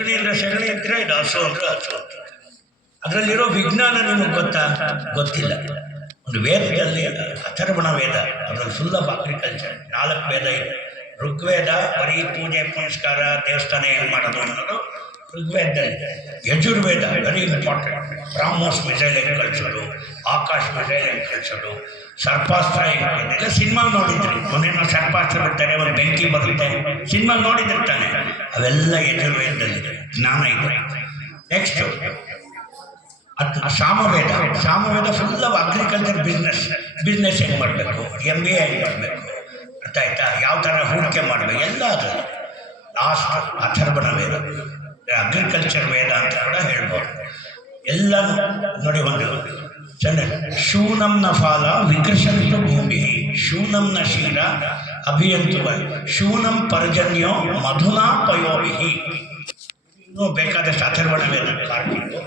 ಸಗಣಿ ಅಂತೀರ, ಇದು ಹಸು ಅಂತ ಹಸು ಅಂತ. ಅದರಲ್ಲಿರೋ ವಿಜ್ಞಾನ ನಿಮಗೆ ಗೊತ್ತಿಲ್ಲ. ಒಂದು ವೇದದಲ್ಲಿ ಅಥರ್ವಣ ವೇದ, ಅದರಲ್ಲಿ ಫುಲ್ ಆಫ್ ಅಗ್ರಿಕಲ್ಚರ್. 4 ವೇದ ಇದೆ. ಋಗ್ವೇದ ಬರೀ ಪೂಜೆ ಪುನಸ್ಕಾರ ದೇವಸ್ಥಾನ ಏನು ಮಾಡೋದು ಅನ್ನೋದು ಋಗ್ವೇದದಲ್ಲಿ. Yajurveda very important. BrahMos missile ಹೆಂಗೆ ಕಳಿಸೋದು, ಆಕಾಶ್ ಮಿಸೈಲ್ ಹೆಂಗೆ ಕಳಿಸೋದು, ಸರ್ಪಾಸ್ತ್ರ ಹೆಂಗೆ. ಸಿನಿಮಾ ನೋಡಿದ್ರಿ, ಮೊನ್ನೆ ಸರ್ಪಾಸ್ತ್ರ ಬಿಡ್ತಾರೆ, ಒಂದು ಬೆಂಕಿ ಬರುತ್ತೆ, ಸಿನಿಮಾ ನೋಡಿದಿರ್ತಾನೆ. ಅವೆಲ್ಲ ಯಜುರ್ವೇದದಲ್ಲಿದೆ, ಜ್ಞಾನ ಇದೆ. Next Samaveda full of agriculture business ಹೆಂಗೆ ಮಾಡಬೇಕು, MBA ಹೆಂಗೆ ಮಾಡಬೇಕು, ಅರ್ಥ ಆಯ್ತಾ, ಯಾವ ಥರ ಹೂಡಿಕೆ ಮಾಡಬೇಕು, ಎಲ್ಲ ಅದು. ಲಾಸ್ಟ್ ಅಥರ್ವಣ ವೇದ, ಅಗ್ರಿಕಲ್ಚರ್ ವೇದ ಅಂತ ಕೂಡ ಹೇಳ್ಬೋದು. ಎಲ್ಲನೂ ನೋಡಿ. ಒಂದು ಚೆನ್ನ ಶೂನಂನ ಫಾಲ ವಿಕರ್ಷಂತು ಭೂಮಿ, ಶೂನಂನ ಶೀಲ ಅಭಿಯಂತು, ಶೂನಂ ಪರ್ಜನ್ಯೋ ಮಧುನಾ ಪಯೋವಿಹಿ. ಇನ್ನೂ ಬೇಕಾದಷ್ಟು ಅಥರ್ವಣ ವೇದ ಕಾರ್ತಿತ್ತು.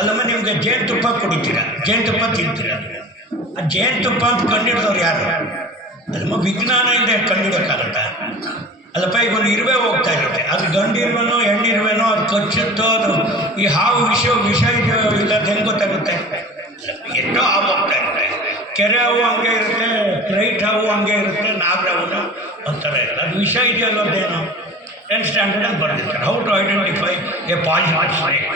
ಅಲ್ಲಮ್ಮ ನಿಮಗೆ ಜೇನುತುಪ್ಪ ಕುಡಿತೀರ, ಜೇನುತುಪ್ಪ ತಿಂತೀರ. ಆ ಜೇನುತುಪ್ಪ ಅಂತ ಕಂಡಿಡಿದವ್ರು ಯಾರು? ಅಲ್ಲಮ್ಮ ವಿಜ್ಞಾನ ಇಲ್ಲದೆ ಕಂಡಿಡೋಕ್ಕಾಗತ್ತ? ಅಲ್ಲಪ್ಪ, ಈಗ ಒಂದು ಇರುವೆ ಹೋಗ್ತಾ ಇರುತ್ತೆ, ಅದು ಗಂಡಿರುವೆನೋ ಹೆಣ್ಣಿರುವೆನೋ, ಅದು ಕಚ್ಚುತ್ತೋ, ಅದು ಈ ಹಾವು ವಿಷ ಇದೆಯೋ ಇಲ್ಲದ ಹೆಂಗೆ ಗೊತ್ತಾಗುತ್ತೆ? ಎಷ್ಟೋ ಹಾವು ಹೋಗ್ತಾ ಇರುತ್ತೆ. ಕೆರೆ ಹಾವು ಹಂಗೆ ಇರುತ್ತೆ, ಕ್ರೈಟ್ ಹಾವು ಹಂಗೆ ಇರುತ್ತೆ, ನಾಗರಾವು ಒಂಥರ ಇರುತ್ತೆ. ಅದು ವಿಷ ಇದೆಯಲ್ಲ, ಅದೇನೋ 10th ಸ್ಟ್ಯಾಂಡರ್ಡಲ್ಲಿ ಬರೆದಿರ್ತಾರೆ, how to identify a poisonous snake.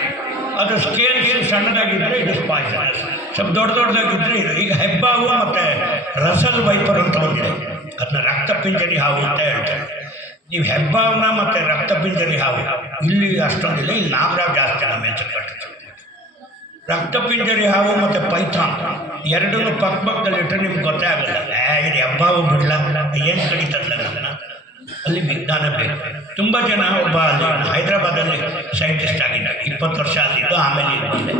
ಅದು ಸ್ಕೇಲ್ ಸಣ್ಣದಾಗಿದ್ದರೆ ಇದು ಪಾಯ್ಸನಸ್, ಸ್ವಲ್ಪ ದೊಡ್ಡದಾಗಿದ್ದರೆ ಇದು. ಈಗ ಹೆಬ್ಬಾವು ಮತ್ತು ರಸಲ್ ವೈಪರ್ ಅಂತ ಬಂದಿದೆ, ಅದನ್ನ ರಕ್ತಪಿಂಜರಿ ಹಾವು ಅಂತ ಹೇಳ್ತಾರೆ. ನೀವು ಹೆಬ್ಬಾವನ್ನ ಮತ್ತು ರಕ್ತಪಿಂಜರಿ ಹಾವು ಇಲ್ಲಿ ಅಷ್ಟೊಂದಿಲ್ಲ, ಇಲ್ಲಿ ನಾಗರಾವ್ ಜಾಸ್ತಿ ನಮ್ಮ ಹೆಸರು. ರಕ್ತಪಿಂಜರಿ ಹಾವು ಮತ್ತು ಪೈಥಾನ್ ಎರಡನ್ನೂ ಪಕ್ಕದಲ್ಲಿಟ್ಟರೆ ನಿಮ್ಗೆ ಗೊತ್ತೇ ಆಗಲ್ಲ. ಇದು ಹೆಬ್ಬಾವು ಬಿಡಲ್ಲ, ಏನು ಕಡಿತಲ್ಲ ನಮ್ಮನ್ನ. ಅಲ್ಲಿ ವಿಜ್ಞಾನ ಬೇಕು. ತುಂಬ ಜನ ಒಬ್ಬ ಅಲ್ಲಿ ಹೈದ್ರಾಬಾದಲ್ಲಿ ಸೈಂಟಿಸ್ಟ್ ಆಗಿದ್ದ, 20 ವರ್ಷ ಅಲ್ಲಿದ್ದು, ಆಮೇಲೆ ಇಲ್ಲಿ ಬಂದೆ.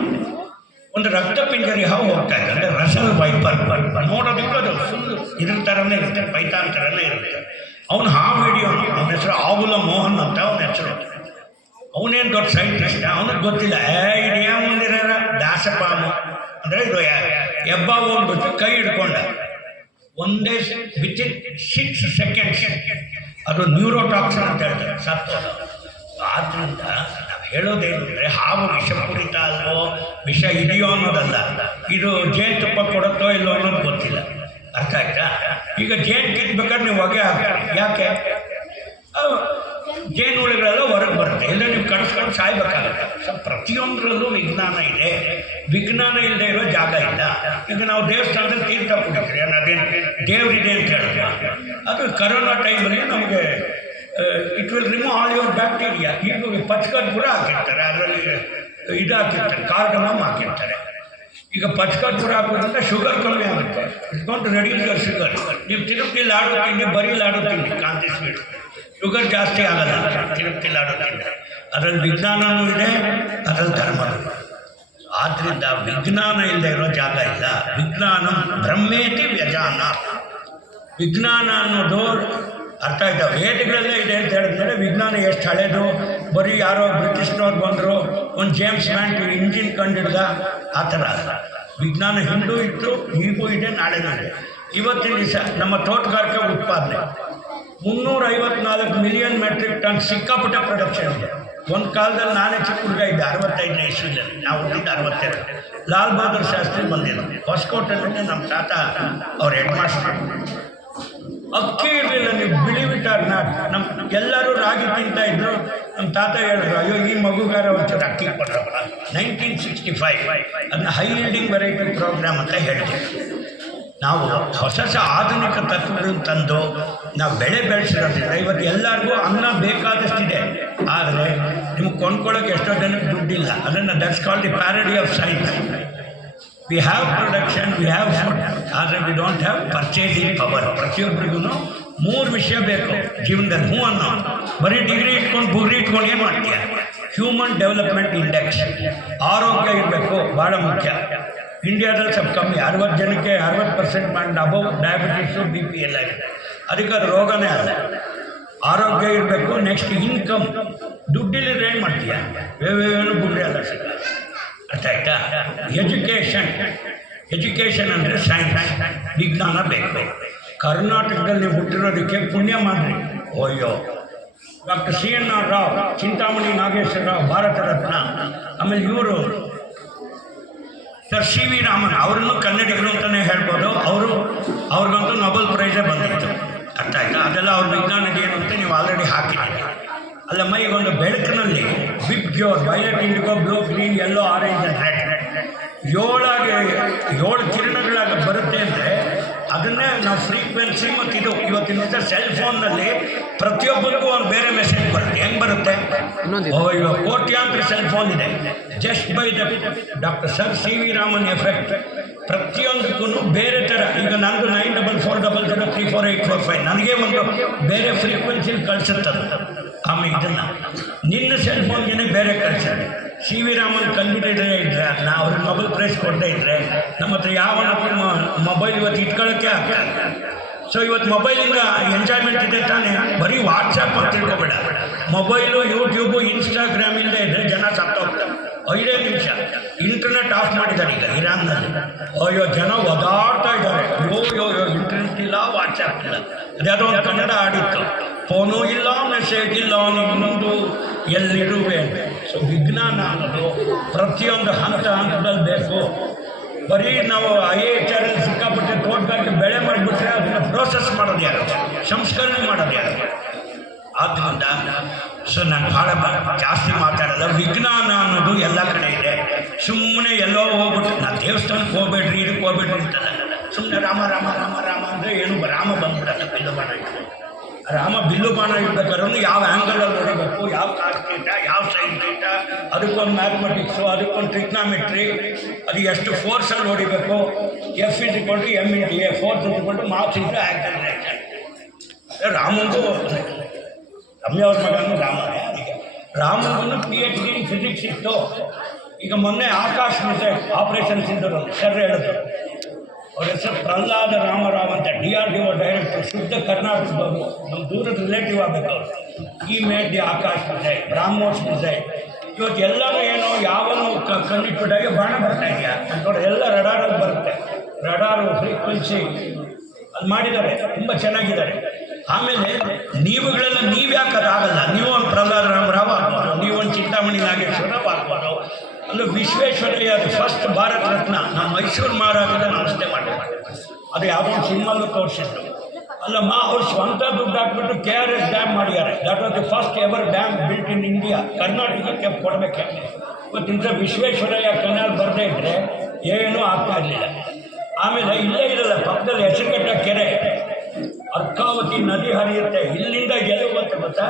ಒಂದು ರಕ್ತಪಿಂಜರಿ ಹಾವು ಹೋಗ್ತಾ ಇದೆ, ಅಂದರೆ ರಸಲ್ ವೈಪರ್. ನೋಡೋದಕ್ಕೂ ಅದು ಫುಲ್ ಇದ್ರ ಥರನೇ ಇರುತ್ತೆ, ಪೈಥಾನ್ ಥರನೇ ಇರುತ್ತೆ. ಅವನು ಹಾವು ಹಿಡಿಯೋನು, ಅವನ ಹೆಸರು ಆವುಲ ಮೋಹನ್ ಅಂತ ಅವನ ಹೆಸರು. ಅವನೇನು ದೊಡ್ಡ ಸೈಂಟಿಸ್ಟ್, ಅವನಿಗೆ ಗೊತ್ತಿಲ್ಲ. ಇದು ಯಾವ ಮುಂದಿರ ದಾಸಪಾಮು ಅಂದರೆ ಇದು ಹೆಬ್ಬಾವು ಅಂದ್ಬಿಟ್ಟು ಕೈ ಹಿಡ್ಕೊಂಡ. ಒಂದೇ ವಿತಿನ್ 6 ಸೆಕೆಂಡ್ಸ್ ಅದು ನ್ಯೂರೋಟಾಕ್ಸಿನ್ ಅಂತ ಹೇಳ್ತಾರೆ, ಸತ್ತೋದು. ಆದ್ದರಿಂದ ನಾವು ಹೇಳೋದೇನು ಅಂದರೆ, ಹಾವು ವಿಷಪೂರಿತ ಅಲ್ವೋ, ವಿಷ ಇದೆಯೋ ಅನ್ನೋದಲ್ಲ, ಇದು ಜೇನುತುಪ್ಪ ಕೊಡುತ್ತೋ ಇಲ್ಲೋ ಅನ್ನೋದು ಗೊತ್ತಿಲ್ಲ. ಅರ್ಥ ಆಯ್ತಾ? ಈಗ ಜೇನು ಕಿತ್ಬೇಕಾದ್ರೆ ನೀವು ಹೊಗೆ ಹಾಕ್ತೀರಿ, ಯಾಕೆ? ಜೇನು ಹುಳುಗಳೆಲ್ಲ ಹೊರಗೆ ಬರುತ್ತೆ, ಎಲ್ಲ ನೀವು ಕಡಿಸ್ಕೊಂಡು ಸಾಯ್ಬೇಕಾಗುತ್ತೆ. ಸೊ ಪ್ರತಿಯೊಂದರಲ್ಲೂ ವಿಜ್ಞಾನ ಇದೆ. ವಿಜ್ಞಾನ ಇಲ್ಲದೆ ಇರೋ ಜಾಗ ಇಲ್ಲ. ಈಗ ನಾವು ದೇವಸ್ಥಾನದಲ್ಲಿ ತೀರ್ಥ ಕುಡಿತೀರಿ, ಅದೇನು ದೇವರಿದೆ ಅಂತ ಹೇಳಿದ್ರೆ, ಅದು ಕರೋನಾ ಟೈಮಲ್ಲಿ ನಮಗೆ it will remove all your bacteria. ಈಗ ಪಚ್ಕದ ಕೂಡ ಹಾಕಿರ್ತಾರೆ, ಅದರಲ್ಲಿ ಇದು ಹಾಕಿರ್ತಾರೆ, ಕಾರ್ಡಮಮ್ ಹಾಕಿರ್ತಾರೆ. ಈಗ ಪಚ್ಕದ ಕೂಡ ಹಾಕೋದ್ರಿಂದ ಶುಗರ್ ಕಮ್ಮಿ ಆಗುತ್ತೆ. It's going to reduce your sugar. ನೀವು ತಿರುಪತಿ ಲಾಡು ತಿಂಡಿ, ಬರೀ ಲಾಡು ತಿಂಡಿ, ಕಾಂತಿ ಸ್ವೀಟ್, ಶುಗರ್ ಜಾಸ್ತಿ ಆಗಲ್ಲ ತಿರುಪತಿ ಲಾಡು ತಿಂದರೆ. ಅದರಲ್ಲಿ ವಿಜ್ಞಾನವೂ ಇದೆ, ಅದರಲ್ಲಿ ಧರ್ಮವೂ. ಆದ್ದರಿಂದ ವಿಜ್ಞಾನ ಇಲ್ಲದೆ ಇರೋ ಜಾಗ ಇಲ್ಲ. ವಿಜ್ಞಾನ ಬ್ರಹ್ಮೇತಿ ವ್ಯಜಾನ. ವಿಜ್ಞಾನ ಅನ್ನೋದು ಅರ್ಥ ಆಯ್ತಾ? ವೇದಗಳಲ್ಲೇ ಇದೆ ಅಂತ ಹೇಳಿದ್ಮೇಲೆ ವಿಜ್ಞಾನ ಎಷ್ಟು ಹಳೇದು. ಬರೀ ಯಾರೋ ಬ್ರಿಟಿಷ್ನವ್ರು ಬಂದರು, ಒಂದು ಜೇಮ್ಸ್ ವ್ಯಾಂಟ್ ಇಂಜಿನ್ ಕಂಡಿಡ್ದ, ಆ ಥರ ಅಲ್ಲ. ವಿಜ್ಞಾನ ಹಿಂದೂ ಇತ್ತು, ಈಗೂ ಇದೆ, ನಾಳೆನೂ ಇದೆ. ಇವತ್ತಿನ ದಿವಸ ನಮ್ಮ ತೋಟಗಾರಿಕೆ ಉತ್ಪಾದನೆ 354 ಮಿಲಿಯನ್ ಮೆಟ್ರಿಕ್ ಟನ್, ಸಿಕ್ಕಾಪಟ್ಟೆ ಪ್ರೊಡಕ್ಷನ್ ಇದೆ. ಒಂದು ಕಾಲದಲ್ಲಿ ನಾನೇ ಚಿಕ್ಕ ಹುಡುಗ ಇದ್ದೆ, 65ನೇ ಇಸ್ವಿಯಲ್ಲಿ, ನಾವು ಹುಟ್ಟಿದ್ದು 62. ಲಾಲ್ ಬಹದ್ದೂರ್ ಶಾಸ್ತ್ರಿ ಬಂದಿದ್ದರು ಹೊಸಕೋಟೆಯಲ್ಲಿ. ನಮ್ಮ ತಾತ ಅವ್ರ ಹೆಡ್ ಮಾಸ್ಟರ್. ಅಕ್ಕಿ ಇರಲಿಲ್ಲ, ನೀವು ಬಿಲೀವ್ ಇಟ್ ಆರ್ ನಾಟ್. ನಮ್ಮ ಎಲ್ಲರೂ ರಾಗಿ ತಿಂತಾಯಿದ್ರು. ನಮ್ಮ ತಾತ ಹೇಳಿದ್ರು, ಅಯ್ಯೋ ಈ ಮಗುಗಾರ ಒಂಚೂರು ಅಕ್ಕಿ ಕೊಡ್ರಪ್ಪ. 1965 ಅದನ್ನ ಹೈ ಈಲ್ಡಿಂಗ್ ವೆರೈಟಿ ಪ್ರೋಗ್ರಾಮ್ ಅಂತ ಹೇಳ್ತೀವಿ. ನಾವು ಹೊಸ ಆಧುನಿಕ ತತ್ವಗಳನ್ನು ತಂದು ನಾವು ಬೆಳೆ ಬೆಳೆಸಿರೋದ್ರಿಂದ ಇವತ್ತು ಎಲ್ಲರಿಗೂ ಅನ್ನ ಬೇಕಾದಷ್ಟಿದೆ. ಆದರೆ ನಿಮ್ಗೆ ಕೊಂಡ್ಕೊಳ್ಳೋಕೆ ಎಷ್ಟೋ ಜನಕ್ಕೆ ದುಡ್ಡಿಲ್ಲ. ಅದನ್ನು that's called the parody of science. We have production, we have food, ಆದರೆ we don't have purchasing power. ಪ್ರತಿಯೊಬ್ಬರಿಗೂ 3 ವಿಷಯ ಬೇಕು ಜೀವನದಲ್ಲಿ. ಹ್ಞೂ ಅನ್ನೋ, ಬರೀ ಡಿಗ್ರಿ ಇಟ್ಕೊಂಡು ಬುಗ್ರಿ ಇಟ್ಕೊಂಡು ಏನು ಮಾಡ್ತೀಯ? ಹ್ಯೂಮನ್ ಡೆವಲಪ್ಮೆಂಟ್ ಇಂಡೆಕ್ಸ್, ಆರೋಗ್ಯ ಇರಬೇಕು, ಭಾಳ ಮುಖ್ಯ. ಇಂಡಿಯಾದಲ್ಲಿ ಸ್ವಲ್ಪ ಕಮ್ಮಿ, 60 ಜನಕ್ಕೆ 60% ಮಾಡಿ ಅಬೌವ್ ಡಯಾಬಿಟಿಸು, BP ಎಲ್ಲ ಇದೆ. ಅದಕ್ಕೆ ಅದು ರೋಗನೇ ಅಲ್ಲ. ಆರೋಗ್ಯ ಇರಬೇಕು. Next income. ದುಡ್ಡಿಲ್ಲಿದ್ರೆ ಏನು ಮಾಡ್ತೀಯ? ಏನು ಬುಗ್ರಿ ಅಲ್ಲ ಸಿಗಲ್ಲ. ಅರ್ಥ ಆಯ್ತಾ? ಎಜುಕೇಷನ್ ಅಂದರೆ ಸೈನ್ಸ್, ವಿಜ್ಞಾನ ಬೇಕು. ಕರ್ನಾಟಕದಲ್ಲಿ ಹುಟ್ಟಿರೋದಕ್ಕೆ ಪುಣ್ಯ ಮಾಡಿರಿ. ಅಯ್ಯೋ, ಡಾಕ್ಟರ್ CNR ರಾವ್, ಚಿಂತಾಮಣಿ ನಾಗೇಶ್ವರ ರಾವ್ ಭಾರತ ರತ್ನ. ಆಮೇಲೆ ಇವರು ಸರ್ CV ರಾಮನ್, ಅವರನ್ನು ಕನ್ನಡಿಗರು ಅಂತಲೇ ಹೇಳ್ಬೋದು. ಅವ್ರಿಗಂತೂ ನೊಬೆಲ್ ಪ್ರೈಸೇ ಬಂದಿತ್ತು. ಅರ್ಥ ಆಯ್ತಾ? ಅದೆಲ್ಲ ಅವ್ರ ವಿಜ್ಞಾನದ ಏನು ಅಂತ ನೀವು ಆಲ್ರೆಡಿ ಹಾಕಿದ್ದೀರಿ. ಅಲ್ಲಮ್ಮ, ಈಗ ಒಂದು ಬೆಳಕಿನಲ್ಲಿ VIBGYOR, violet, indigo, blue, green, yellow, orange and red 7 ಕಿರಣಗಳಾಗಿ ಬರುತ್ತೆ ಅಂದರೆ ಅದನ್ನೇ ನಾವು ಫ್ರೀಕ್ವೆನ್ಸಿ ಮತ್ತು ಇವತ್ತಿನ ದಿವಸ ಸೆಲ್ ಫೋನ್ನಲ್ಲಿ ಪ್ರತಿಯೊಬ್ಬರಿಗೂ ಒಂದು ಬೇರೆ ಮೆಸೇಜ್ ಬರುತ್ತೆ. ಹೆಂಗೆ ಬರುತ್ತೆ? ಇವಾಗ ಕೋಟ್ಯಾಂತರ ಸೆಲ್ ಫೋನ್ ಇದೆ. Just by the doctor sir CV Raman effect ಪ್ರತಿಯೊಂದಕ್ಕೂ ಬೇರೆ ಥರ. ಈಗ ನಂದು 9440034845 ನನಗೆ ಒಂದು ಬೇರೆ ಫ್ರೀಕ್ವೆನ್ಸಿ ಕಳಿಸುತ್ತದೆ. ಆಮೇಲೆ ಇದನ್ನು ನಿನ್ನ ಸೆಲ್ ಫೋನ್ಗೆ ಬೇರೆ ಕಳಿಸಿದೆ. CV ರಾಮನ್ ಕಂಡುಹಿಡಿದ್ರೆ ಇದ್ದರೆ ಅದನ್ನ ಅವ್ರಿಗೆ ನೊಬೆಲ್ ಪ್ರೈಸ್ ಕೊಡದೇ ಇದ್ದರೆ ನಮ್ಮ ಹತ್ರ ಯಾವ ಮೊಬೈಲ್ ಇವತ್ತು ಇಟ್ಕೊಳ್ಳೋಕ್ಕೆ ಆಗ್ತದೆ. ಸೊ ಇವತ್ತು ಮೊಬೈಲಿಂದ ಎಂಜಾಯ್ಮೆಂಟ್ ಇದೆ ತಾನೇ. ಬರೀ ವಾಟ್ಸಪ್ ಅಂತ ತಿಳ್ಕೊಬೇಡ. ಮೊಬೈಲು, ಯೂಟ್ಯೂಬು, ಇನ್ಸ್ಟಾಗ್ರಾಮಿಂದ ಇದ್ದರೆ ಜನ ಸತ್ತೋಗ್ತಾರೆ. 5 ನಿಮಿಷ ಇಂಟರ್ನೆಟ್ ಆಫ್ ಮಾಡಿದ್ದಾರೆ ಈಗ ಇರಾನ್ನಲ್ಲಿ. ಅಯ್ಯೋ, ಜನ ಒದಾಡ್ತಾ ಇದ್ದಾರೆ. ಅಯ್ಯೋ ಇಂಟರ್ನೆಟ್ ಇಲ್ಲ, ವಾಟ್ಸಪ್ ಇಲ್ಲ. ಅದ್ಯಾವುದೋ ಒಂದು ಕನ್ನಡ ಆಡಿತ್ತು, ಫೋನು ಇಲ್ಲ, ಮೆಸೇಜ್ ಇಲ್ಲ, ನಿನ್ನೊಂದು ಎಲ್ಲಿರುವೆ. ಸೊ ವಿಜ್ಞಾನ ಅನ್ನೋದು ಪ್ರತಿಯೊಂದು ಹಂತದಲ್ಲಿ ಬೇಕು. ಬರೀ ನಾವು IAHR ಸಿಕ್ಕಾಪಟ್ಟೆ ತೋಟಗಾರಿಕೆ ಬೆಳೆ ಮಾಡಿಬಿಟ್ರೆ ಅದನ್ನು ಪ್ರೋಸೆಸ್ ಮಾಡೋದು ಯಾರು, ಸಂಸ್ಕರಣೆ ಮಾಡೋದು ಯಾರು? ಆದ್ದರಿಂದ ಸೊ ನಾನು ಭಾಳ ಜಾಸ್ತಿ ಮಾತಾಡೋಲ್ಲ. ವಿಜ್ಞಾನ ಅನ್ನೋದು ಎಲ್ಲ ಕಡೆ ಇದೆ. ಸುಮ್ಮನೆ ಎಲ್ಲೋ ಹೋಗ್ಬಿಟ್ಟು ನಾನು ದೇವಸ್ಥಾನಕ್ಕೆ ಹೋಗ್ಬೇಡ್ರಿ, ಇದಕ್ಕೆ ಹೋಗ್ಬೇಡ್ರಿ ಅಂತಲ್ಲ. ಸುಮ್ಮನೆ ರಾಮ ರಾಮ ರಾಮ ರಾಮ ಅಂದರೆ ಏನು ರಾಮ ಬಂದ್ಬಿಡಲ್ಲ. ಬಿಲ್ಲು ಬಾಣ ಇಟ್ಟು ರಾಮ ಬಿಲ್ಲು ಬಾಣ ಇಡ್ಬೇಕಾದ್ರೂ ಯಾವ ಆ್ಯಂಗಲಲ್ಲಿ ನೋಡಬೇಕು, ಯಾವ ಕಾಸ್ತೀಟ, ಯಾವ ಸೈನ್ ತೀಟ, ಅದಕ್ಕೊಂದು ಮ್ಯಾಥಮೆಟಿಕ್ಸು, ಅದಕ್ಕೊಂದು ಟ್ರಿಗ್ನಾಮೆಟ್ರಿ, ಅದು ಎಷ್ಟು ಫೋರ್ಸಲ್ಲಿ ಹೊಡಿಬೇಕು. F = m × a, force = mass × acceleration. ರಾಮಂಗೂ ರಮ್ಯವ್ರ ಮಗನೂ ರಾಮನೇ. ಅದಕ್ಕೆ ರಾಮನಿಗೂ PhD ಇನ್ ಫಿಸಿಕ್ಸ್ ಇತ್ತು. ಈಗ ಮೊನ್ನೆ Akash missile operation Sindoor sir ಹೇಳಿದ್ರು. ಅವ್ರ ಹೆಸರು ಪ್ರಹ್ಲಾದ ರಾಮರಾವ್ ಅಂತ, DRDO ಡೈರೆಕ್ಟರ್, ಶುದ್ಧ ಕರ್ನಾಟಕದವರು, ನಮ್ಮ ದೂರದ ರಿಲೇಟಿವ್ ಆಗಬೇಕು ಅವರು. He made the Akash missile, BrahMos missile. ಇವತ್ತು ಎಲ್ಲರೂ ಏನೋ ಯಾವನು ಕಂಡಿಟ್ಬಿಟ್ಟಾಗೆ ಬಾಣ ಬರ್ತಾ ಇದೆಯಾ ಅಂತ ಎಲ್ಲ ರಡಾರಲ್ಲಿ ಬರುತ್ತೆ. ರಡಾರು ಫ್ರೀಕ್ವೆನ್ಸಿ ಅದು ಮಾಡಿದ್ದಾರೆ, ತುಂಬ ಚೆನ್ನಾಗಿದ್ದಾರೆ. ಆಮೇಲೆ ನೀವುಗಳೆಲ್ಲ ಯಾಕೆ ಅದಾಗಲ್ಲ? ನೀವು ಒಂದು ಪ್ರಹ್ಲಾದ ರಾಮರಾವ್ ಆಗ್ಬೋದು, ನೀವೊಂದು ಚಿಂತಾಮಣಿ ನಾಗೇಶ್ವರ ರಾವ್ ಆಗ್ಬೋದು. ಅಲ್ಲೂ ವಿಶ್ವೇಶ್ವರಯ್ಯ ಅದು ಫಸ್ಟ್ ಭಾರತ ರತ್ನ ನಮ್ಮ ಮೈಸೂರು ಮಹಾರಾಜರ ನಮಸ್ತೆ ಮಾಡಿದ್ದಾರೆ. ಅದು ಯಾವುದೋ ಒಂದು ಸಿನಿಮಾಲ್ಲೂ ತೋರಿಸಿದ್ರು. ಅಲ್ಲಮ್ಮ, ಅವ್ರು ಸ್ವಂತ ದುಡ್ಡು ಹಾಕ್ಬಿಟ್ಟು KRS ಡ್ಯಾಮ್ ಮಾಡಿದ್ದಾರೆ. That was the first ever dam built in India. ಕರ್ನಾಟಕಕ್ಕೆ ಕೊಡಬೇಕಾಗಿದೆ. ಇವತ್ತಿನ ವಿಶ್ವೇಶ್ವರಯ್ಯ ಕೆನಾಲ್ ಬರದೇ ಇದ್ದರೆ ಏನೂ ಆಗ್ತಾ ಇರಲಿಲ್ಲ. ಆಮೇಲೆ ಇಲ್ಲೇ ಇರಲ್ಲ, ಪಕ್ಕದಲ್ಲಿ ಹೆಸರುಘಟ್ಟ ಕೆರೆ, ಅರ್ಕಾವತಿ ನದಿ ಹರಿಯುತ್ತೆ. ಇಲ್ಲಿಂದ ಎಲ್ಲಿ ಹೋಗುತ್ತೆ ಗೊತ್ತಾ?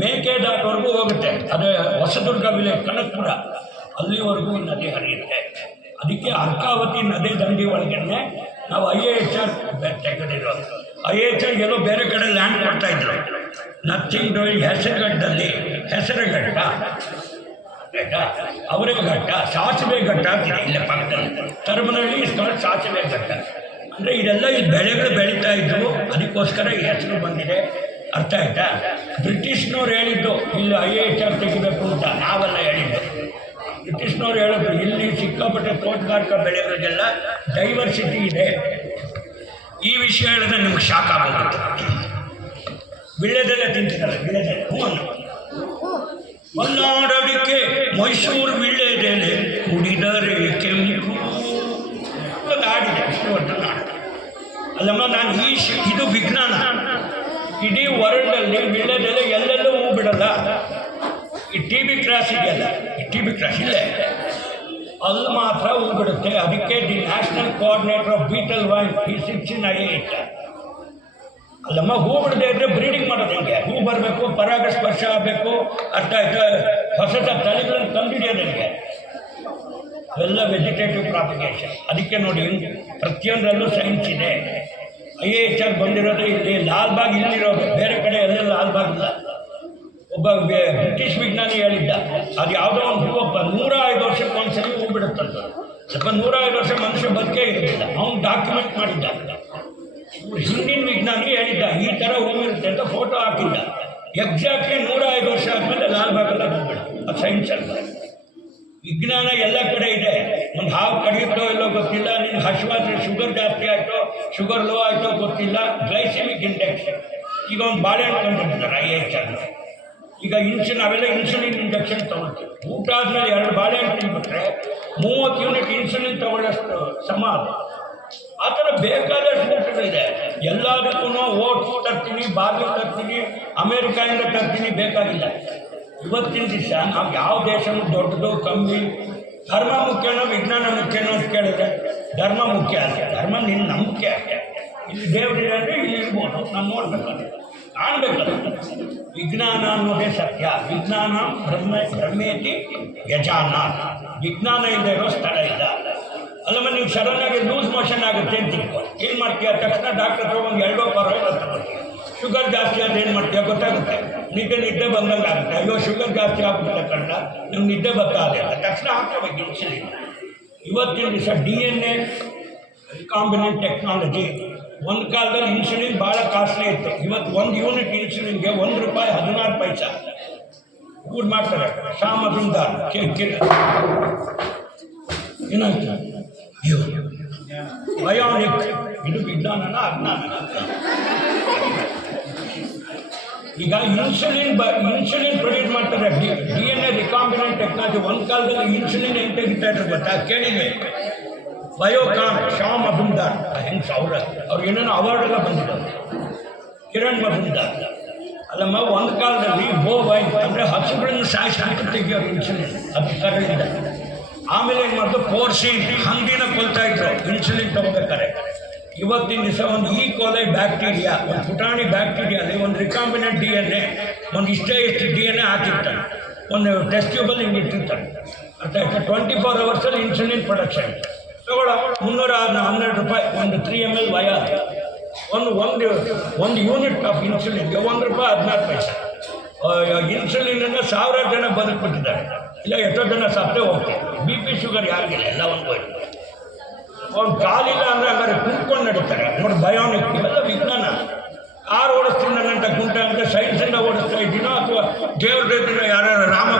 ಮೇಕೆದಾಟವರೆಗೂ ಹೋಗುತ್ತೆ. ಅದು ಹೊಸದುರ್ಗ ವಿಲೇಜ್, ಕನಕಪುರ, ಅಲ್ಲಿವರೆಗೂ ನದಿ ಹರಿಯುತ್ತೆ. ಅದಕ್ಕೆ ಅರ್ಕಾವತಿ ನದಿ ದಂಡಿ ಒಳಗಡೆ ನಾವು IAHR ತೆಗೆದಿರೋದು. IAHR ಎಲ್ಲೋ ಬೇರೆ ಕಡೆ ಲ್ಯಾಂಡ್ ಕೊಡ್ತಾಯಿದ್ರು. ನಥಿಂಗ್ ಡೂಯಿಂಗ್ ಹೆಸರುಘಟ್ಟದಲ್ಲಿ, ಹೆಸರುಘಟ್ಟ, ಅವರೇಘಟ್ಟ, ಸಾಸಿವೆ ಘಟ್ಟ ಅಂತಿದೆ ಇಲ್ಲೇ ಪಕ್ಕದಲ್ಲಿ. ತರಬನಹಳ್ಳಿ ಸಾಸಿವೆ ಘಟ್ಟ ಅಂದರೆ ಇದೆಲ್ಲ ಈ ಬೆಳೆಗಳು ಬೆಳೀತಾ ಇದ್ದವು. ಅದಕ್ಕೋಸ್ಕರ ಈ ಹೆಸರು ಬಂದಿದೆ. ಅರ್ಥ ಆಯ್ತಾ? ಬ್ರಿಟಿಷ್ನವ್ರು ಹೇಳಿದ್ದು ಇಲ್ಲಿ IAHR ತೆಗಿಬೇಕು ಅಂತ, ನಾವೆಲ್ಲ ಹೇಳಿದ್ದು. ಬ್ರಿಟಿಷ್ನವ್ರು ಹೇಳಿದ್ರು ಇಲ್ಲಿ ಸಿಕ್ಕಾಪಟ್ಟೆ ತೋಟಗಾರಿಕಾ ಬೆಳೆಗಳಿಗೆಲ್ಲ ಡೈವರ್ಸಿಟಿ ಇದೆ. ಈ ವಿಷಯ ಹೇಳಿದ್ರೆ ನಿಮ್ಗೆ ಶಾಕ್ ಆಗೋಗುತ್ತೆ. ವಿಳ್ಯದೆಲೆ ತಿಂತಿದ್ದಾರೆ, ವಿಳ್ಯದೆಲೆ ಹೂವನ್ನು. ಮಲ್ನಾಡಡಿಕೆ ಮೈಸೂರು ವಿಳ್ಯದೆಲೆ ಕುಡಿದರೆ ಕೆಂಪು ಆಡಿದೆ ವಿಷ್ಣುವರ್ಧನ್ ನಾಡು. ಅಲ್ಲಮ್ಮ, ನಾನು ಇದು ವಿಜ್ಞಾನ. ಇಡೀ ವರ್ಲ್ಡಲ್ಲಿ ವಿಳ್ಯದೆಲೆ ಎಲ್ಲೆಲ್ಲೂ ಹೂ ಬಿಡಲ್ಲ. ಈ TB ಕ್ರಾಸ್ ಇದೆಯಲ್ಲ, ಈ TB ಕ್ರಾಸ್ ಇಲ್ಲೇ ಅಲ್ಲಿ ಮಾತ್ರ ಹೂ ಬಿಡುತ್ತೆ. ಅದಕ್ಕೆ the national coordinator of betel vine ಈ 16 IAHR. ಅಲ್ಲಮ್ಮ, ಹೂ ಬಿಡದೆ ಇದ್ದರೆ ಬ್ರೀಡಿಂಗ್ ಮಾಡೋದು ಹೆಂಗೆ? ಹೂ ಬರಬೇಕು, ಪರಾಗ ಸ್ಪರ್ಶ ಆಗಬೇಕು. ಅರ್ಥ ಆಯ್ತಾ? ಹೊಸ ತಳಿಗಳನ್ನು ಕಂಡುಹಿಡಿಯೋದು ಹೆಂಗೆ? ಎಲ್ಲ ವೆಜಿಟೇಟಿವ್ ಪ್ರಾಪಿಗೇಷನ್. ಅದಕ್ಕೆ ನೋಡಿ, ಪ್ರತಿಯೊಂದರಲ್ಲೂ ಸೈನ್ಸ್ ಇದೆ. IAHR ಬಂದಿರೋದು ಇಲ್ಲಿ ಲಾಲ್ಬಾಗ್, ಇಲ್ಲಿರೋದು ಬೇರೆ ಕಡೆ ಎಲ್ಲೆಲ್ಲ ಲಾಲ್ಬಾಗ್ ಇಲ್ಲ. ಒಬ್ಬ ಬ್ರಿಟಿಷ್ ವಿಜ್ಞಾನಿ ಹೇಳಿದ್ದ, ಅದು ಯಾವುದೋ ಒಂದು ಹೂವಪ್ಪ 105 ವರ್ಷಕ್ಕೆ ಒಂದ್ಸರಿ ಹೂ ಬಿಡುತ್ತಂತ. ಸ್ವಲ್ಪ 105 ವರ್ಷ ಮನುಷ್ಯ ಬದುಕೇ ಇರಲಿಲ್ಲ. ಅವನು ಡಾಕ್ಯುಮೆಂಟ್ ಮಾಡಿದ್ದ. ಹಿಂದಿನ ವಿಜ್ಞಾನಿ ಹೇಳಿದ್ದ ಈ ಥರ ಹೂ ಇರುತ್ತೆ ಅಂತ, ಫೋಟೋ ಹಾಕಿದ್ದ. ಎಕ್ಸಾಕ್ಟ್ಲಿ 105 ವರ್ಷ ಆದಮೇಲೆ ಲಾಲ್ಬಾಗೆಲ್ಲ ಹೋಗ್ಬಿಡ. ಅದು ಸೈನ್ಸ್ ಅಲ್ಲ. ವಿಜ್ಞಾನ ಎಲ್ಲ ಕಡೆ ಇದೆ. ಒಂದು ಹಾವು ಕಡಿಯುತ್ತೋ ಇಲ್ಲೋ ಗೊತ್ತಿಲ್ಲ. ನಿನ್ನ ಹಸಿವಾದ್ರೆ ಶುಗರ್ ಜಾಸ್ತಿ ಆಯಿತು, ಶುಗರ್ ಲೋ ಆಯಿತೋ ಗೊತ್ತಿಲ್ಲ. Glycaemic index. ಈಗ ಒಂದು ಬಾಳೆಹಣ್ಣು ಕಂಡುಹಿಡಿತಾರೆ IAHR. ಈಗ ನಾವೆಲ್ಲ ಇನ್ಸುಲಿನ್ ಇಂಜೆಕ್ಷನ್ ತೊಗೊಳ್ತೀವಿ. ಊಟ ಆದಮೇಲೆ 2 ಬಾಳೆಹಣ್ಣು ತಿಂದ್ಬಿಟ್ರೆ 30 ಯೂನಿಟ್ ಇನ್ಸುಲಿನ್ ತೊಗೊಳ್ಳೋಷ್ಟು ಸಮ ಅದು. ಆ ಥರ ಬೇಕಾದಷ್ಟು ಊಟಗಳಿದೆ. ಎಲ್ಲದಕ್ಕೂ ಓಟ್ಸ್ ತರ್ತೀನಿ, ಬಾರ್ಲಿ ತರ್ತೀನಿ, ಅಮೇರಿಕಾಯಿಂದ ತರ್ತೀನಿ ಬೇಕಾಗಿಲ್ಲ. ಇವತ್ತಿನ ದಿವಸ ನಾವು ಯಾವ ದೇಶನೂ ದೊಡ್ಡದು ಕಮ್ಮಿ, ಧರ್ಮ ಮುಖ್ಯನೋ ವಿಜ್ಞಾನ ಮುಖ್ಯನೋ ಅಂತ ಕೇಳಿದ್ರೆ ಧರ್ಮ ಮುಖ್ಯ ಅಲ್ಲ. ಧರ್ಮ ನಿನ್ನ ನಂಬಿಕೆ ಅಷ್ಟೇ. ಇಲ್ಲಿ ದೇವರಿದೆ ಅಂದರೆ ಇಲ್ಲಿ ಇರ್ಬೋದು, ನಾನು ನೋಡ್ಬೇಕಲ್ಲ, ಕಾಣಬೇಕಲ್ಲ. ವಿಜ್ಞಾನ ಅನ್ನೋದೇ ಸತ್ಯ. ವಿಜ್ಞಾನ ಬ್ರಹ್ಮೇತಿ ಯಜಾನ. ವಿಜ್ಞಾನ ಇಲ್ಲದೆ ಇರೋ ಸ್ಥಳ ಇಲ್ಲ. ಅಲ್ಲಮ್ಮ ನೀವು ಸಡನ್ನಾಗಿ ಲೂಸ್ ಮೋಷನ್ ಆಗುತ್ತೆ ಅಂತ ತಿಳ್ಕೊ, ಏನು ಮಾಡ್ತೀಯ? ತಕ್ಷಣ ಡಾಕ್ಟರ್ ಹತ್ರ ಒಂದು 2 ಪರವಾಗಿ ತಗೊಳ್ತೀಯ. ಶುಗರ್ ಜಾಸ್ತಿ ಆದರೆ ಏನು ಮಾಡ್ತೀಯ ಗೊತ್ತಾಗುತ್ತೆ. ನಿದ್ದೆ ಬಂದಂಗೆ ಆಗುತ್ತೆ. ಅಯ್ಯೋ ಶುಗರ್ ಜಾಸ್ತಿ ಆಗ್ಬಿಟ್ಟು ಕಂಡ ನಮ್ಗೆ ನಿದ್ದೆ ಬರ್ತಾದೆ ಅಂತ ತಕ್ಷಣ ಹಾಕಬೇಕು ಇನ್ಸುಲಿನ್. ಇವತ್ತಿನ ದಿವಸ DNA ರಿಕಾಂಬಿನೆಂಟ್ ಟೆಕ್ನಾಲಜಿ. ಒಂದು ಕಾಲದಲ್ಲಿ ಇನ್ಸುಲಿನ್ ಭಾಳ ಕಾಸ್ಟ್ಲಿ ಇತ್ತು. ಇವತ್ತು 1 ಯೂನಿಟ್ ಇನ್ಸುಲಿನ್ಗೆ ₹1 16 ಪೈಸೆ ಊಟ ಮಾಡ್ತಾರೆ. ಶಾಮದಿಂದ ಏನಾಯ್ತು? ಅಯ್ಯೋ ಬಯೋನಿಕ್. ಇದು ವಿಜ್ಞಾನನ ಅಜ್ಞಾನನ? ಈಗ ಇನ್ಸುಲಿನ್ ಪ್ರೊಡ್ಯೂಸ್ ಮಾಡ್ತಾರೆ. DNA recombinant technology. ಒಂದು ಕಾಲದಲ್ಲಿ ಇನ್ಸುಲಿನ್ ಹೆಂಗೆ ತೆಗಿತಾ ಇದ್ರು ಗೊತ್ತಾ? ಕೇಳಿದ್ವಿ. ಬಯೋಕಾನ್, ಶ್ಯಾಮ್ ಮಜುಮ್ದಾರ್ ಹೆಂಗ್ಸ್ ಅವ್ರು ಏನೇನೋ ಅವಾರ್ಡೆಲ್ಲ ಬಂದಿದ್ದಾರೆ. ಕಿರಣ್ ಮಜುಮ್ದಾರ್ ಅಲ್ಲಮ್ಮ. ಒಂದು ಕಾಲದಲ್ಲಿ ಬೋವೈನ್ ಅಂದರೆ ಹಸುಗಳನ್ನು ಸಾಯಿಸಿ ತೆಗಿಯೋರು ಇನ್ಸುಲಿನ್, ಅದು ಕರಳಿಂದ. ಆಮೇಲೆ ಏನು ಮಾಡಿದ್ರು, ಪೋರ್ಸಿನ್ ಹಂದಿನ ಕೊಲ್ತಾ ಇದ್ರು ಇನ್ಸುಲಿನ್ ತಗೋಬೇಕಾರೆ. ಇವತ್ತಿನ ದಿವಸ ಒಂದು ಕೋಲೈ ಬ್ಯಾಕ್ಟೀರಿಯಾ, ಒಂದು ಪುಟಾಣಿ ಬ್ಯಾಕ್ಟೀರಿಯಾದಲ್ಲಿ ಒಂದು ರಿಕಾಂಬಿನೆಂಟ್ DNA, ಒಂದು ಇಷ್ಟು DNA ಹಾಕಿರ್ತಾನೆ, ಒಂದು ಟೆಸ್ಟ್ ಟ್ಯೂಬಲ್ಲಿ ಹಿಂಗೆ ಇಟ್ಟಿರ್ತಾನೆ. ಅರ್ಥ ಆಯ್ತಾ? 24 ಅವರ್ಸಲ್ಲಿ ಇನ್ಸುಲಿನ್ ಪ್ರೊಡಕ್ಷನ್ ತಗೊಳ್ಳೋ. ₹312 ಒಂದು 3 ml ವಯಾ. ಒಂದು ಯೂನಿಟ್ ಆಫ್ ಇನ್ಸುಲಿನ್ಗೆ ₹1 16 ಪೈಸೆ. ಇನ್ಸುಲಿನನ್ನು 1000 ಜನ ಬದುಕ್ಬಿಟ್ಟಿದ್ದಾರೆ. ಇಲ್ಲ ಎಷ್ಟೋ ಜನ ಸತ್ತೇ ಹೋಗ್ತಾರೆ. BP ಶುಗರ್ ಯಾರಿಗಿಲ್ಲ, ಎಲ್ಲ ಒಂದು ಕಾಲಿಲ್ಲ ಅಂದರೆ ಹಂಗಾರೆ ಕುಂತ್ಕೊಂಡು ನಡೀತಾರೆ ನೋಡಿ. ಬಯೋನಿಕ್ ಇವೆಲ್ಲ ವಿಜ್ಞಾನ. ಕಾರ್ ಓಡಿಸ್ತೀನಿ ನನ್ನಂತ ಕುಂಟ ಅಂದರೆ ಸೈನ್ಸಿಂದ ಓಡಿಸ್ತಾ ಇದ್ದೀನೋ ಅಥವಾ ದೇವ್ರ ದಿನ ಯಾರ್ಯಾರು ರಾಮ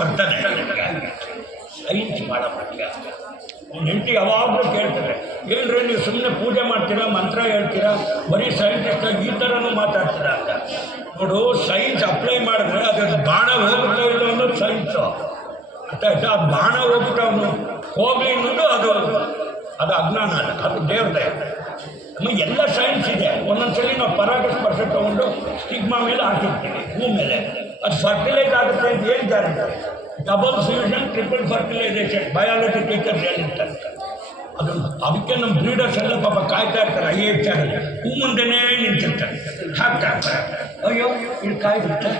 ಬರ್ತಾನೆ. ಸೈನ್ಸ್ ಭಾಳ ಮುಖ್ಯ. ಒಂದು ಹೆಂಡತಿ ಯಾವಾಗಲೂ ಕೇಳ್ತಾರೆ, ಏನ್ರಿ ನೀವು ಸುಮ್ಮನೆ ಪೂಜೆ ಮಾಡ್ತೀರಾ, ಮಂತ್ರ ಹೇಳ್ತೀರಾ, ಬರೀ ಸೈಂಟಿಸ್ಟಾಗಿ ಈ ಥರನೂ ಮಾತಾಡ್ತೀರಾ ಅಂತ. ನೋಡು, ಸೈನ್ಸ್ ಅಪ್ಲೈ ಮಾಡಿದ್ರೆ ಅದ್ರ ಬಾಣ ಹೋಗ್ತಾ ಇಲ್ಲ ಅನ್ನೋದು ಸೈನ್ಸು. ಅರ್ಥ ಆಯ್ತಾ? ಅದು ಬಾಣ ಹೋಗ್ಬಿಟ್ಟು ಅವನು ಹೋಗಲಿ ಅನ್ನೋದು ಅದು ಅಜ್ಞಾನ ಅಲ್ಲ, ಅದು ದೇವ್ರದೇ. ನಮಗೆ ಎಲ್ಲ ಸೈನ್ಸ್ ಇದೆ. ಒಂದೊಂದ್ಸಲಿ ನಾವು ಪರಾಗಸ್ಪರ್ಶ ತೊಗೊಂಡು ಸ್ಟಿಗ್ಮಾ ಮೇಲೆ ಹಾಕಿರ್ತೀವಿ ಭೂಮಿ ಮೇಲೆ. ಅದು ಫರ್ಟಿಲೈಸ್ ಆಗುತ್ತೆ ಅಂತ ಏನು guarantee? Double fusion, triple fertilisation biology teachers ಹೇಳಿರ್ತಾರೆ. ಅದಕ್ಕೆ ನಮ್ಮ ಬ್ರೀಡರ್ಸ್ ಎಲ್ಲ ಪಾಪ ಕಾಯ್ತಾ ಇರ್ತಾರೆ. IAHR ಹೂ ಮುಂದೆನೇ ನಿಂತಿರ್ತಾರೆ, ಹಾಕ್ತಾ ಇರ್ತಾರೆ. ಅಯ್ಯೋ ಇದು ಕಾಯಿ ಬಿಡ್ತಾ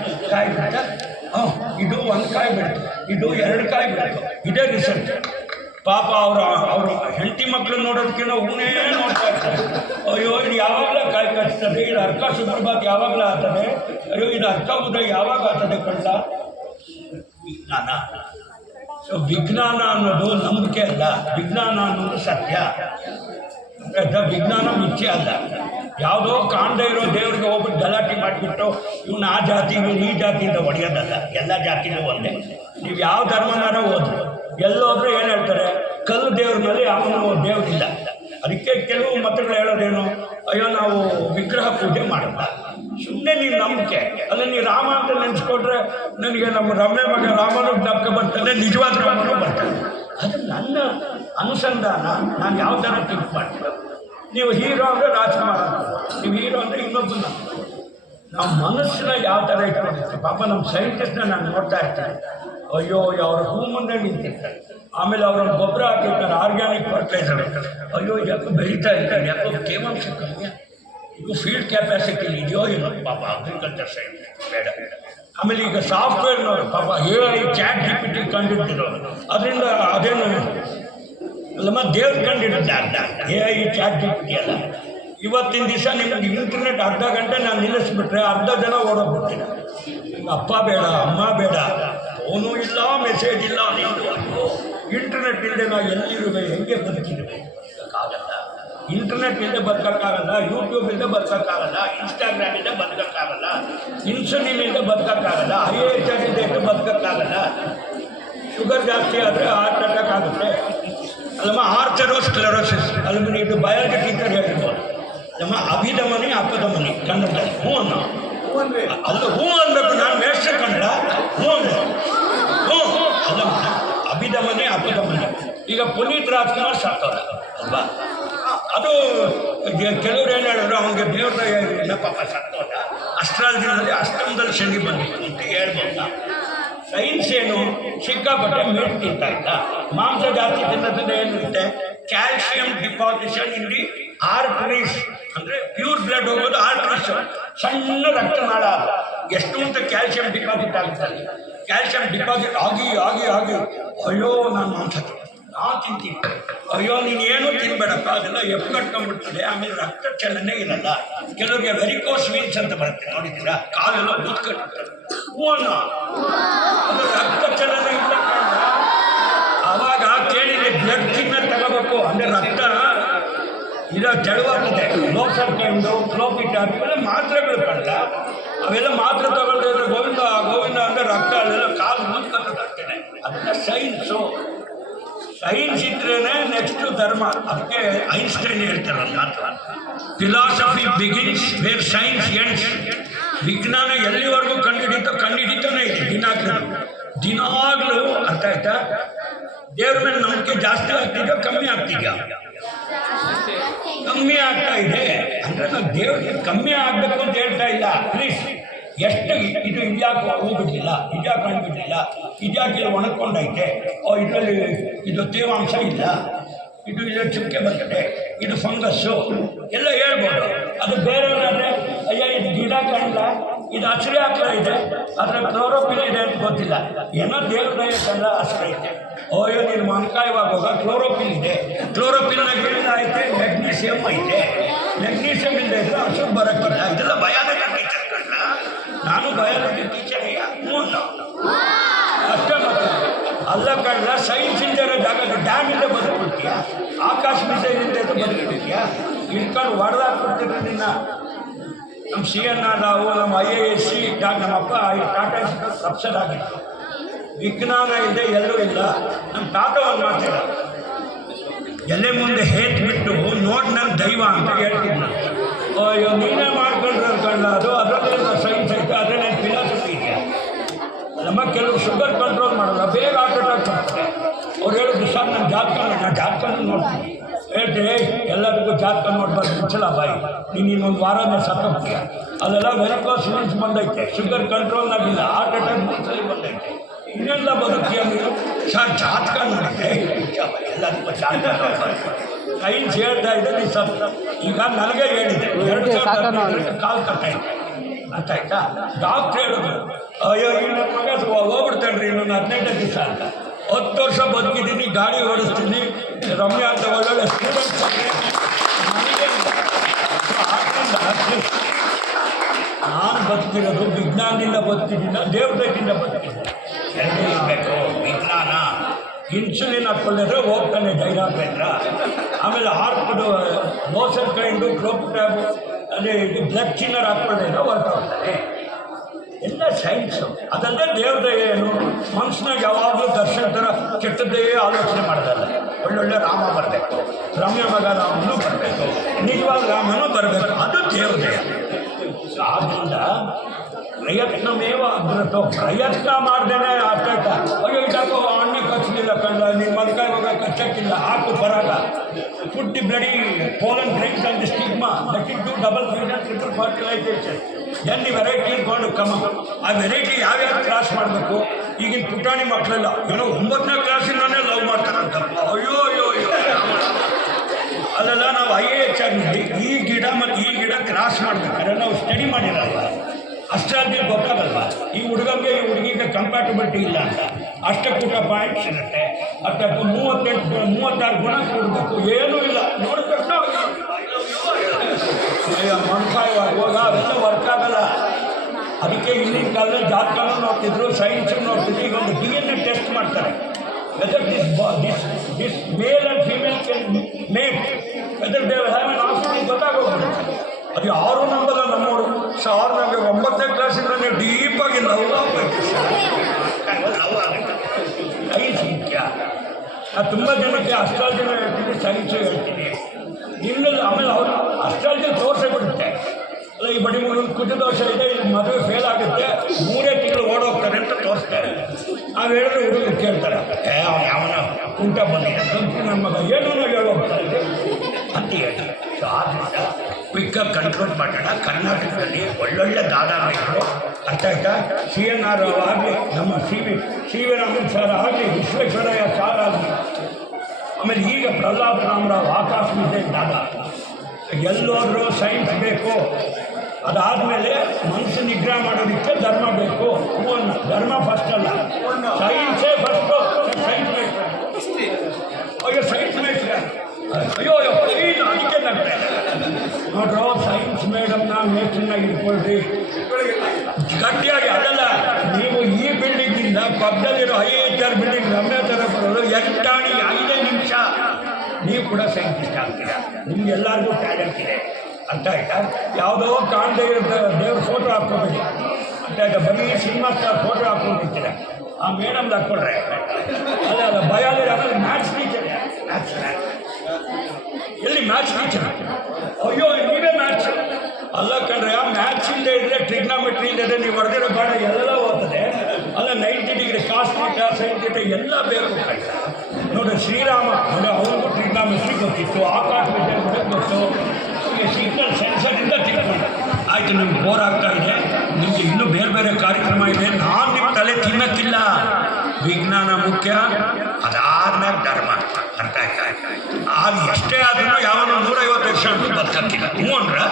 ಇದು 1 ಕಾಯಿ ಬಿಡ್ತು, ಇದು 2 ಕಾಯಿ ಬಿಡ್ತು. ಇದೇ ರಿಸಲ್ಟ್. ಪಾಪ ಅವರು ಹೆಂಡತಿ ಮಕ್ಕಳು ನೋಡೋದಕ್ಕಿಂತ ಹೂನೇ ನೋಡ್ತಾ ಇರ್ತಾರೆ. ಅಯ್ಯೋ ಇದು ಯಾವಾಗಲೂ ಕಾಯಿ ಕಚ್ತದೆ, ಇದು ಅರ್ಕ ಸುಪ್ರಭಾತ್ ಯಾವಾಗಲೂ ಆಗ್ತದೆ, ಅಯ್ಯೋ ಇದು ಅರ್ಕ ಉದಯ ಯಾವಾಗ ಆಗ್ತದೆ ಕಂಡ. ವಿಜ್ಞಾನ. ಸೊ ವಿಜ್ಞಾನ ಅನ್ನೋದು ನಂಬಿಕೆ ಅಲ್ಲ, ವಿಜ್ಞಾನ ಅನ್ನೋದು ಸತ್ಯ. ವಿಜ್ಞಾನ ಮಿಥ್ಯೆ ಅಲ್ಲ. ಯಾವುದೋ ಕಾಣದೇ ಇರೋ ದೇವ್ರಿಗೆ ಹೋಗ್ಬಿಟ್ಟು ಗಲಾಟೆ ಮಾಡಿಬಿಟ್ಟು ಇವನು ಆ ಜಾತಿ ಇವನು ಈ ಜಾತಿಯಿಂದ ಹೊಡೆಯೋದಲ್ಲ. ಎಲ್ಲ ಜಾತಿನೂ ಒಂದೇ. ನೀವು ಯಾವ ಧರ್ಮನಾರ ಹೋದ್ರು ಎಲ್ಲೋದ್ರೂ ಏನು ಹೇಳ್ತಾರೆ, ಕಲ್ಲು ದೇವ್ರ ಮೇಲೆ ಅವನು ದೇವರಿಲ್ಲ. ಅದಕ್ಕೆ ಕೆಲವು ಮತಗಳು ಹೇಳೋದೇನು, ಅಯ್ಯೋ ನಾವು ವಿಗ್ರಹ ಪೂಜೆ ಮಾಡಲ್ಲ. ಸುಮ್ಮನೆ ನೀನು ನಂಬಿಕೆ. ಅಲ್ಲ ನೀವು ರಾಮ ಅಂತ ನೆನೆಸ್ಕೊಂಡ್ರೆ ನನಗೆ ನಮ್ಮ ರಮ್ಯ ಮಗ ರಾಮನೂ ಜ್ಞಾಪಕ ಬರ್ತಾನೆ, ನಿಜವಾದ ರಾಮನೂ ಬರ್ತಾನೆ. ಅದು ನನ್ನ ಅನುಸಂಧಾನ. ನಾನು ಯಾವ ಥರ ತಿಂಕ್ ಮಾಡ್ತೀನಿ. ನೀವು ಹೀರೋ ಅಂದರೆ ರಾಜ್ಕುಮಾರ್, ನೀವು ಹೀರೋ ಅಂದರೆ ಇನ್ನೊಬ್ಬನ. ನಮ್ಮ ಮನಸ್ಸನ್ನ ಯಾವ ಥರ ಇಟ್ಕೊಂಡಿರ್ತೀವಿ. ಪಾಪ ನಮ್ಮ ಸೈಂಟಿಸ್ಟ್ನ ನಾನು ನೋಡ್ತಾ ಇರ್ತೀನಿ. ಅಯ್ಯೋ ಅವ್ರ ಹೂ ಮುಂದೆ ನಿಂತಿರ್ತಾರೆ, ಆಮೇಲೆ ಅವ್ರನ್ನ ಗೊಬ್ಬರ ಹಾಕಿರ್ತಾರೆ, ಆರ್ಗ್ಯಾನಿಕ್ ಫರ್ಟಿಲೈಸರ್. ಅಯ್ಯೋ ಯಾಕೋ ಬೆಳೀತಾ ಇರ್ತಾರೆ, ಯಾಕೋ ತೇವಾಂಶ ಕಮ್ಮಿ, ಇದು ಫೀಲ್ಡ್ ಕೆಪಾಸಿಟಿ ಇದೆಯೋ ಏನೋ. ಪಾಪ ಅಗ್ರಿಕಲ್ಚರ್ ಸೈನ್ಸ್ ಬೇಡ. ಆಮೇಲೆ ಈಗ ಸಾಫ್ಟ್ವೇರ್ನವರು ಪಾಪ AI ಚಾಟ್ GPT ಕಂಡಿಡ್ತಿರೋರು, ಅದರಿಂದ ಅದೇನು ಅಲ್ಲಮ್ಮ ದೇವ್ರು ಕಂಡಿಡ್ತಾರೆ. AI ಚಾಟ್ GPT ಅಲ್ಲ. ಇವತ್ತಿನ ದಿವಸ ನಿಮಗೆ ಇಂಟರ್ನೆಟ್ ಅರ್ಧ ಗಂಟೆ ನಾನು ನಿಲ್ಲಿಸ್ಬಿಟ್ರೆ ಅರ್ಧ ಜನ ಓಡೋಗ್ಬಿಡ್ತೀನಿ. ಅಪ್ಪ ಬೇಡ, ಅಮ್ಮ ಬೇಡ, ಫೋನು ಇಲ್ಲ, ಮೆಸೇಜ್ ಇಲ್ಲ, ಇಂಟರ್ನೆಟ್ ಇಲ್ಲದೆ ನಾವು ಎಲ್ಲಿರುವೆ, ಹೆಂಗೆ ಬದುಕಿರುವೆ? ಆಗಲ್ಲ. ಇಂಟರ್ನೆಟ್ ಇಲ್ಲದೆ ಬದುಕೋಕ್ಕಾಗಲ್ಲ, ಯೂಟ್ಯೂಬ್ ಇಲ್ಲದೆ ಬದುಕೋಕ್ಕಾಗಲ್ಲ, ಇನ್ಸ್ಟಾಗ್ರಾಮ್ ಇಲ್ಲದೆ ಬದುಕೋಕ್ಕಾಗಲ್ಲ, ಇನ್ಸುಲಿನ್ ಇಲ್ಲದೆ ಬದುಕೋಕ್ಕಾಗಲ್ಲ, IAHR ಇಲ್ಲದೆ ಬದುಕೋಕ್ಕಾಗಲ್ಲ. ಶುಗರ್ ಜಾಸ್ತಿ ಆದರೆ ಹಾರ್ಟ್ ಅಟ್ಯಾಕ್ ಆಗುತ್ತೆ. ಅಲ್ಲಮ್ಮ ಆರ್ಥೆರೋಸ್ಕ್ಲೆರೋಸಿಸ್. ಅಲ್ಲಮ್ಮ ಇದು ಬಯಾಲಜಿ ಟೀಚರ್ ಹೇಳಿರ್ಬೋದು. ನಮ್ಮ ಅಭಿಧಮನಿ ಅಪಧಮನಿ ಕನ್ನಡದಲ್ಲಿ ಹ್ಞೂ ಅನ್ನೋ ಅಲ್ಲ ಹೂ ಅನ್ಬೇಕು, ನಾನು ಮೇಷ್ಟ್ರ ಕಂಡ್ರ ಹೂ ಅಂದ್ರೆ ಹ್ಞೂ ಅಲ್ಲ ಅಭಿದಮನೆ ಅಪದಮನೆ. ಈಗ ಪುನೀತ್ ರಾಜ್ಕುಮಾರ್ ಸಾಕ್ತವ್ರ ಅಲ್ವಾ, ಅದು ಕೆಲವ್ರು ಏನು ಹೇಳಿದ್ರು ಅವನಿಗೆ ದೇವ್ರ ಇಲ್ಲ ಪಾಪ ಸತ್ತೋದ, ಅಸ್ಟ್ರಾಲಜಿನಲ್ಲಿ ಅಷ್ಟಮದಲ್ಲಿ ಶನಿ ಬಂದಿತ್ತು ಅಂತ ಹೇಳ್ಬೋದ. ಸೈನ್ಸ್ ಏನು ಸಿಕ್ಕಾಪಟ್ಟೆ ಮೀಟ್ ತಿಂತ ಇದ್ದ, ಮಾಂಸ ಜಾಸ್ತಿ ತಿನ್ನೋದ್ರಿಂದ ಏನಿರುತ್ತೆ, calcium deposition in the arteries, ಅಂದರೆ ಪ್ಯೂರ್ ಬ್ಲಡ್ ಹೋಗೋದು ಆರ್ಟರೀಸ್, ಸಣ್ಣ ರಕ್ತನಾಳ. ಎಷ್ಟು ಅಂತ ಕ್ಯಾಲ್ಸಿಯಂ ಡಿಪಾಸಿಟ್ ಆಗುತ್ತದೆ, ಕ್ಯಾಲ್ಸಿಯಂ ಡಿಪಾಸಿಟ್ ಆಗಿ ಆಗಿ ಆಗಿ ಅಯ್ಯೋ ನಾನು ಮಾಂಸ ನಾನು ತಿಂತೀನಿ, ಅಯ್ಯೋ ನೀನೇನು ತಿನ್ಬೇಡಪ್ಪ, ಅದೆಲ್ಲ ಎಪ್ಪಟ್ಕೊಂಡ್ಬಿಡ್ತದೆ, ಆಮೇಲೆ ರಕ್ತ ಚಲನೆ ಇರಲ್ಲ. ಕೆಲವರಿಗೆ ವೆರಿಕೋಸ್ ವೀನ್ಸ್ ಅಂತ ಬರುತ್ತೆ ನೋಡಿದ್ದೀರಾ, ಕಾಲೆಲ್ಲ ಬೂತ್ಕಟ್ಟಿರ್ತಾರೆ, ಹೂವನ್ನ ಅದು ರಕ್ತ ಚಲನೆ ಇಲ್ಲ. ಆವಾಗ ಕೇಳಿದ್ರೆ ಬ್ಲಡ್ ಸಿಗ್ನಲ್ ತಗೋಬೇಕು, ಅಂದರೆ ರಕ್ತ ಇದು ಜಡವಾಗ್ತದೆ. ಲೋಸರ್ಕಂಡು ಫ್ಲೋಪಿಟ್ ಅವೆಲ್ಲ ಮಾತ್ರೆಗಳು ಕಂಡ, ಅವೆಲ್ಲ ಮಾತ್ರೆ ತಗೊಳ್ಳಿದ್ರೆ ಗೋವಿಂದ ಗೋವಿಂದ ಅಂದರೆ ರಕ್ತ ಅಲ್ಲೆಲ್ಲ ಕಾಲು ಮುಂದ್ಕೊಳ್ತದೆ. ಅದನ್ನ ಸೈನ್ಸು, ಸೈನ್ಸ್ ಇದ್ರೇ ನೆಕ್ಸ್ಟು ಧರ್ಮ. ಅದಕ್ಕೆ ಐನ್ಸ್ಟೈನ್ ಹೇಳ್ತಾರಲ್ಲ, philosophy begins where science ends. ವಿಜ್ಞಾನ ಎಲ್ಲಿವರೆಗೂ ಕಂಡುಹಿಡಿತಾನೆ ಇದೆ ದಿನಾಗ್ಲೂ. ಅರ್ಥ ಆಯ್ತಾ? ದೇವ್ರ ಮೇಲೆ ನಂಬಿಕೆ ಜಾಸ್ತಿ ಆಗ್ತಿದೆಯೋ ಕಮ್ಮಿ ಆಗ್ತಿದೆಯಾ? ಕಮ್ಮಿ ಆಗ್ತಾ ಇದೆ. ಅಂದರೆ ನಾವು ದೇವ್ರಿಗೆ ಕಮ್ಮಿ ಆಗಬೇಕು ಅಂತ ಹೇಳ್ತಾ ಇಲ್ಲ, ಪ್ಲೀಸ್. ಎಷ್ಟು ಇದು ಇದ್ಯಾಕೆ ಹೋಗ್ಬಿಟ್ಟಿಲ್ಲ, ಇದ್ಯಾಕೆ ಕಂಡುಬಿಟ್ಟಿಲ್ಲ, ಇದ್ಯಾಕೆ ಇಲ್ಲಿ ಒಣಕೊಂಡೈತೆ, ಇದರಲ್ಲಿ ಇದು ತೇವಾಂಶ ಇಲ್ಲ, ಇದು ಚುಕ್ಕೆ ಬರ್ತದೆ, ಇದು ಫಂಗಸ್ಸು ಎಲ್ಲ ಹೇಳ್ಬೋದು. ಅದು ಬೇರೆಯವರಾದರೆ ಅಯ್ಯ ಇದು ಗಿಡ ಕಾಣಿಲ್ಲ, ಇದು ಹಸಿರು ಹಾಕ್ಲ ಇದೆ, ಅದರ ಕ್ಲೋರೋಫಿಲ್ ಇದೆ ಅಂತ ಗೊತ್ತಿಲ್ಲ, ಏನೋ ದೇವ್ರ ಕಂಡ ಹಸಿರು ಐತೆ. ಅಯ್ಯೋ ನೀನು ಮೊಣಕಾಯುವಾಗ ಕ್ಲೋರೋಫಿಲ್ ಇದೆ, ಕ್ಲೋರೋಫಿಲ್ನಾಗ ಏನಿಲ್ಲ ಐತೆ, ಮೆಗ್ನೀಷಿಯಮ್ ಐತೆ, ಮೆಗ್ನೀಷಿಯಮ್ ಇಲ್ಲದೆ ಇದ್ರೆ ಹಸಿರು ಬರೋಕ್ಕಿಲ್ಲ. ಇದೆಲ್ಲ ಬಯಾಲಜಿ ಟೀಚರ್ ಕಂಡ, ನಾನು ಬಯಾಲಜಿ ಟೀಚರ್ ಅಷ್ಟೇ ಮತ್ತೆ. ಅಲ್ಲ ಕಂಡ ಸೈನ್ಸ್ ಇಲ್ದಿರೋ ಜಾಗದ ಡ್ಯಾಮಿಂದ ಬದುಕ್ಬಿಡ್ತೀಯಾ, ಆಕಾಶ ಮಿಸೈಲಿಂದ ಬದುಕ್ಬಿಡ್ತೀಯಾ, ಇಟ್ಕೊಂಡು ಹೊಡೆದಾಕ್ಬಿಡ್ತೀರಿ ನಿನ್ನ. ನಮ್ಮ CN ನಾವು ನಮ್ಮ IAS ನಮ್ಮ ಅಪ್ಪ ಟಾಟಾ ಪ್ರೊಫೆಸರ್ ಆಗಿತ್ತು. ವಿಜ್ಞಾನ ಇದೆ ಎಲ್ಲೂ ಇಲ್ಲ. ನಮ್ಮ ತಾತ ಒಂದು ಮಾತಿಲ್ಲ, ಎಲೆ ಮುಂದೆ ಬಿಟ್ಟು ನೋಡಿ ನನ್ನ ದೈವ ಅಂತ ಹೇಳ್ತಿದ್ದ. ಅಯ್ಯೋ ನೀನೇ ಮಾಡ್ಕೊಂಡ್ರೆ ಅನ್ಕೊಂಡ, ಅದರಲ್ಲೆಲ್ಲ ಸೈನ್ಸ್ ಐತೆ, ಅದರಲ್ಲೇ ಫಿಲಾಸಫಿ ಇದೆಯಾ. ನಮ್ಮ ಕೆಲವರು ಶುಗರ್ ಕಂಟ್ರೋಲ್ ಮಾಡೋಲ್ಲ, ಬೇಗ ಹಾರ್ಟ್ ಅಟ್ಯಾಕ್ ಮಾಡ್ತಾರೆ. ಅವ್ರು ಹೇಳಿದ್ರು ಸರ್ ನಾನು ಜಾತಕನೂ ನೋಡ್ತೀನಿ. ಹೇಳ್ತೀನಿ ಎಲ್ಲರಿಗೂ ಜಾತಕ ನೋಡ್ಬಾರ್ದು, ಮುಚ್ಚಲ ಬಾಯಿ, ನೀನು ಇನ್ನೊಂದು ವಾರನೇ ಸತ್ತೋಗ್ತೀಯ. ಅಲ್ಲೆಲ್ಲ ವೆರಿಕೋಸ್ ವೀನ್ಸ್ ಬಂದೈತೆ, ಶುಗರ್ ಕಂಟ್ರೋಲ್ನಾಗಿಲ್ಲ, ಹಾರ್ಟ್ ಅಟ್ಯಾಕ್ ಮುಂಚೆ ಬಂದೈತೆ, ಇನ್ನೆಲ್ಲ ಬದುಕ್ತೀಯ ನೀನು. ಸರ್ ಜಾತಕ ನೋಡಿದ್ದೆ, ಎಲ್ಲರಿಗೂ ಜಾತಕ ಸೈನ್ಸ್ ಹೇಳ್ತಾ ಇದ್ದೆ ನೀ ಸತ್ತ. ಈಗ ನನಗೆ ಹೇಳಿದೆ 2000 ಕಾಲ್ ಕಟ್ಟಾಯ್ತು, ಅರ್ಥ ಆಯ್ತಾ? ಡಾಕ್ಟ್ರ್ ಹೇಳಿದ್ರು ಅಯ್ಯೋ ಈ ನನ್ನ ಮಗ ಹೋಗ್ಬಿಡ್ತಾನ್ರಿ ಇನ್ನೊಂದು 15 ದಿವಸ ಅಂತ. 10 ವರ್ಷ ಬದುಕಿದ್ದೀನಿ, ಗಾಡಿ ಓಡಿಸ್ತೀನಿ, ರಮ್ಯಾ ಅಂತ ಒಳ್ಳೊಳ್ಳೆ ಸ್ಟೂಡೆಂಟ್ಸ್ ನನಗೆ. ಆದ್ದರಿಂದ ನಾನು ಬದುಕಿರೋದು ವಿಜ್ಞಾನದಿಂದ ಬದುಕಿದ್ದೀನ, ದೇವತೆಯಿಂದ ಬದುಕಿದ್ದೀನಿ. ಎರಡೇ ಇರಬೇಕು ವಿಜ್ಞಾನ. ಇನ್ಸುಲಿನ್ ಹಾಕ್ಕೊಂಡಿದ್ರೆ ಹೋಗ್ತಾನೆ ಡೈರಾಬೇಂದ್ರ, ಆಮೇಲೆ ಹಾರ್ಟ್ದು ಲೋಸರ್ ಕೈಂಡು ಕ್ಲೋಪ್ಟ್ಯಾಬು ಅದೇ ಇದು ಬ್ಲಡ್ ಚಿನ್ನರ್ ಹಾಕ್ಕೊಂಡಿದ್ರೆ ಹೊರಟೋಗ್ತಾನೆ. ಎಲ್ಲ ಸೈನ್ಸು. ಅದಲ್ಲದೆ ದೇವ್ರದೇ ಏನು ಮನುಷ್ಯನಾಗ ಯಾವಾಗಲೂ ದರ್ಶನ ಥರ ಕೆಟ್ಟದ್ದೇ ಆಲೋಚನೆ ಮಾಡೋದಲ್ಲ. ಒಳ್ಳೊಳ್ಳೆ ರಾಮ ಬರಬೇಕು, ರಮ್ಯ ಮಗ ರಾಮನೂ ಬರಬೇಕು, ನಿಜವಾದ ರಾಮನೂ ಬರಬೇಕು, ಅದು ದೇವ್ರದೇ. ಆದ್ದರಿಂದ ಪ್ರಯತ್ನಮೇವ ಅಗ್ರತೋ, ಪ್ರಯತ್ನ ಮಾಡ್ದೇನೆ ಆಗ್ತಾಯ್ತ. ಅಯ್ಯೋ ಇದಾಕೋ ಅಣ್ಣ ಕಚ್ಚಲಿಲ್ಲ ಕಂಡ, ನಿಮ್ಮ ಮಲ್ಕಾಯಿ ಹೋಗ ಕಚ್ಚಕ್ಕಿಲ್ಲ, ಹಾಕು ಬರಾಗ. Put the bloody pollen grains on the stigma that it do double fusion triple fertilisation. ಎಲ್ಲಿ ವೆರೈಟಿ ಇಟ್ಕೊಂಡು ಕಮ. ಆ ವೆರೈಟಿ ಯಾವ್ಯಾವ ಕ್ಲಾಸ್ ಮಾಡಬೇಕು. ಈಗಿನ ಪುಟಾಣಿ ಮಕ್ಕಳೆಲ್ಲ ಏನೋ 9ನೇ ಕ್ಲಾಸಿಂದಾನೇ ಲವ್ ಮಾಡ್ತಾರಂತಪ್ಪ. ಅಯ್ಯೋ ಅಯ್ಯೋ ಅಯ್ಯೋ. ಅಲ್ಲೆಲ್ಲ ನಾವು IAS ಆಗಿ ಈ ಗಿಡ ಮತ್ತು ಈ ಗಿಡ ಕ್ರಾಸ್ ಮಾಡ್ಬೇಕಾದ್ರೆ ನಾವು ಸ್ಟಡಿ ಮಾಡಿರಲ್ಲ, ಅಷ್ಟಾಗಿ ಗೊತ್ತಾಗಲ್ವ ಈ ಹುಡುಗಂಗೆ ಈ ಹುಡುಗಿಗೆ ಕಂಪ್ಯಾಟಬಿಲಿಟಿ ಇಲ್ಲ ಅಂತ. ಅಷ್ಟಕ್ಕೂಟ ಪಾಯಿಂಟ್ಸ್ ಇರುತ್ತೆ, ಅಷ್ಟಕ್ಕೂ 36 ಗುಣ ಕೊಡಬೇಕು, ಏನೂ ಇಲ್ಲ ನೋಡ್ಬೇಕು ನಾವು. ಹೋಗ ಅವೆಲ್ಲ ವರ್ಕ್ ಆಗಲ್ಲ. ಅದಕ್ಕೆ ಹಿಂದಿನ ಕಾಲದಲ್ಲಿ ಜಾತಕನೂ ನೋಡ್ತಿದ್ರು, ಸೈನ್ಸು ನೋಡ್ತಿದ್ರು. ಈಗ ಒಂದು DNA ಟೆಸ್ಟ್ ಮಾಡ್ತಾರೆ, whether this male and female can mate, whether they have an offspring ಗೊತ್ತಾಗೋಗ್ಬಿಡುತ್ತೆ. ಅದು ಯಾರು ನಂಬಲ್ಲ ನಮ್ಮವರು. ಸಾರ್ ನಮಗೆ 9ನೇ ಕ್ಲಾಸಿಂದ ನೀವು ಡೀಪಾಗಿ ಲವ್ ಆಗಬೇಕು, ಲವ್ ಆಗುತ್ತೆ. ಸೈನ್ಸ್ ಮುಖ್ಯ. ನಾನು ತುಂಬ ಜನಕ್ಕೆ ಅಸ್ಟ್ರಾಲಜಿನ ಹೇಳ್ತೀನಿ, ಸೈನ್ಸು ಹೇಳ್ತೀನಿ. ಇನ್ನೂ ಆಮೇಲೆ ಅವರು ಅಸ್ಟ್ರಾಲಜಿ ತೋರಿಸೇ ಬಿಡುತ್ತೆ. ಅಲ್ಲ ಈ ಬಡಿ ಮಗನ ಕುಜದೋಷ ಇದೆ, ಇಲ್ಲಿ ಮದುವೆ ಫೇಲ್ ಆಗುತ್ತೆ, 3 ತಿಂಗಳು ಓಡೋಗ್ತಾರೆ ಅಂತ ತೋರಿಸ್ತಾರೆ. ನಾವು ಹೇಳಿದ್ರೆ ಹುಡುಗರು ಕೇಳ್ತಾರೆ, ಅವನು ಯಾವನ ಕುಂಟ ಬಂದಿದೆ ನನ್ನ ಮಗ ಏನೋ ಹೇಳೋಗ್ತಾರೆ ಅಂತ ಹೇಳಿ. ಸೊ ಆದ್ದರಿಂದ ಕ್ವಿಕ್ಕಾಗಿ ಕಂಟ್ರೋಲ್ ಮಾಡೋಣ. ಕರ್ನಾಟಕದಲ್ಲಿ ಒಳ್ಳೊಳ್ಳೆ ದಾದಾಗಳು ಅರ್ಥ ಆಯ್ತಾ, CNR ಆಗಲಿ, ನಮ್ಮ ಸಿ ವಿ ರಾಮನ್ ಸರ್ ಆಗಲಿ, ವಿಶ್ವೇಶ್ವರಯ್ಯ ಸಾರ್ ಆಗಲಿ, ಆಮೇಲೆ ಈಗ ಪ್ರಹ್ಲಾದ್ ರಾಮರಾವ್ ಆಕಾಶ ವಿದ್ಯೆ ದಾದಾ, ಎಲ್ಲೋದ್ರೂ ಸೈನ್ಸ್ ಬೇಕು. ಅದಾದಮೇಲೆ ಮನಸ್ಸು ನಿಗ್ರಹ ಮಾಡೋದಕ್ಕೆ ಧರ್ಮ ಬೇಕು. ಧರ್ಮ ಫಸ್ಟ್ ಅಲ್ಲ, ಸೈನ್ಸೇ ಫಸ್ಟು. ಸೈನ್ಸ್ ಬೇಕು. ಅಯ್ಯೋ ಸೈನ್ಸ್ ಬೇಕು, ಅಯ್ಯೋ ಏನು ಅದಕ್ಕೆ ನೋಡ್ರೋ, ಸೈನ್ಸ್ ಮೇಡಮ್ನ ಮೇಸ್ಟ್ರನ್ನ ಇಟ್ಕೊಳ್ರಿ ಗಟ್ಟಿಯಾಗಿ. ಅದಲ್ಲ, ನೀವು ಈ ಬಿಲ್ಡಿಂಗಿಂದ ಪಕ್ಕದಲ್ಲಿರೋ IHR ಬಿಲ್ಡಿಂಗ್ ರಮ್ಯ ಥರ ಬರೋದು 5 ನಿಮಿಷ, ನೀವು ಕೂಡ ಸೈಂಟಿಸ್ಟ್ ಆಗ್ತೀರಾ. ನಿಮ್ಗೆಲ್ಲರಿಗೂ ಟ್ಯಾಲೆಂಟ್ ಇದೆ, ಅರ್ಥ ಆಯ್ತಾ. ಯಾವುದೋ ಕಾಣದೇ ಇರೋ ದೇವ್ರ ಫೋಟೋ ಹಾಕ್ಕೋಬೇಡಿ, ಅರ್ಥ ಆಯ್ತಾ. ಬರೀ ಸಿನಿಮಾ ಸ್ಟಾರ್ ಫೋಟೋ ಹಾಕ್ಕೊಂಡಿರ್ತೀರ, ಆ ಮೇಡಮ್ದು ಹಾಕ್ಕೊಂಡ್ರೆ ಅಲ್ಲ ಬಯಾಲಜಿ. ಆಮೇಲೆ ಮ್ಯಾಥ್ಸ್ ಟೀಚರ್, ಎಲ್ಲಿ ಮ್ಯಾಥ್ಸ್ ಟೀಚರ್? ಅಯ್ಯೋ ನೀವೇ ಮ್ಯಾಥ್ಸ್ ಅಲ್ಲ ಕಣ್ರೆ. ಆ ಮ್ಯಾಥ್ಸ್ ಇಲ್ಲದೆ ಇದ್ದರೆ, ಟ್ರಿಗ್ನಾಮೆಟ್ರಿ ಇಲ್ಲದೆ ನೀವು ಹೊಡೆದಿರೋ ಬಾಣ ಎಲ್ಲ ಓದ್ತದೆ. ಅಲ್ಲ 90 degree cos theta, sine theta ಎಲ್ಲ ಬೇಕು ಕಣ್ಣ. ನೋಡಿ ಶ್ರೀರಾಮ, ನೋಡಿ ಅವ್ರಿಗೂ ಟ್ರಿಗ್ನಾಮೆಟ್ರಿ ಗೊತ್ತಿತ್ತು, ಆಕಾಶ ವಿದ್ಯೆ ಗೊತ್ತು, ಈಗ ಸಿಗ್ನಲ್ ಸೆನ್ಸರಿಂದ ತಿಳ್ಕೊಂಡು. ಆಯಿತು, ನಿಮ್ಗೆ ಬೋರ್ ಆಗ್ತಾ ಇದೆ, ನಿಮಗೆ ಇನ್ನೂ ಬೇರೆ ಬೇರೆ ಕಾರ್ಯಕ್ರಮ ಇದೆ, ನಾನು ನಿಮ್ಮ ತಲೆ ತಿನ್ನಕ್ಕಿಲ್ಲ. ವಿಜ್ಞಾನ ಮುಖ್ಯ, ಅದಾದ್ಮೇಲೆ ಧರ್ಮ, ಅರ್ಥ ಆಯ್ತಾ. ಅದು ಎಷ್ಟೇ ಆದ್ರೂ ಯಾವನೋ 150 ವರ್ಷ ಬದುಕಕ್ಕಿಲ್ಲ. ಹ್ಞೂ ಅಂದ್ರೆ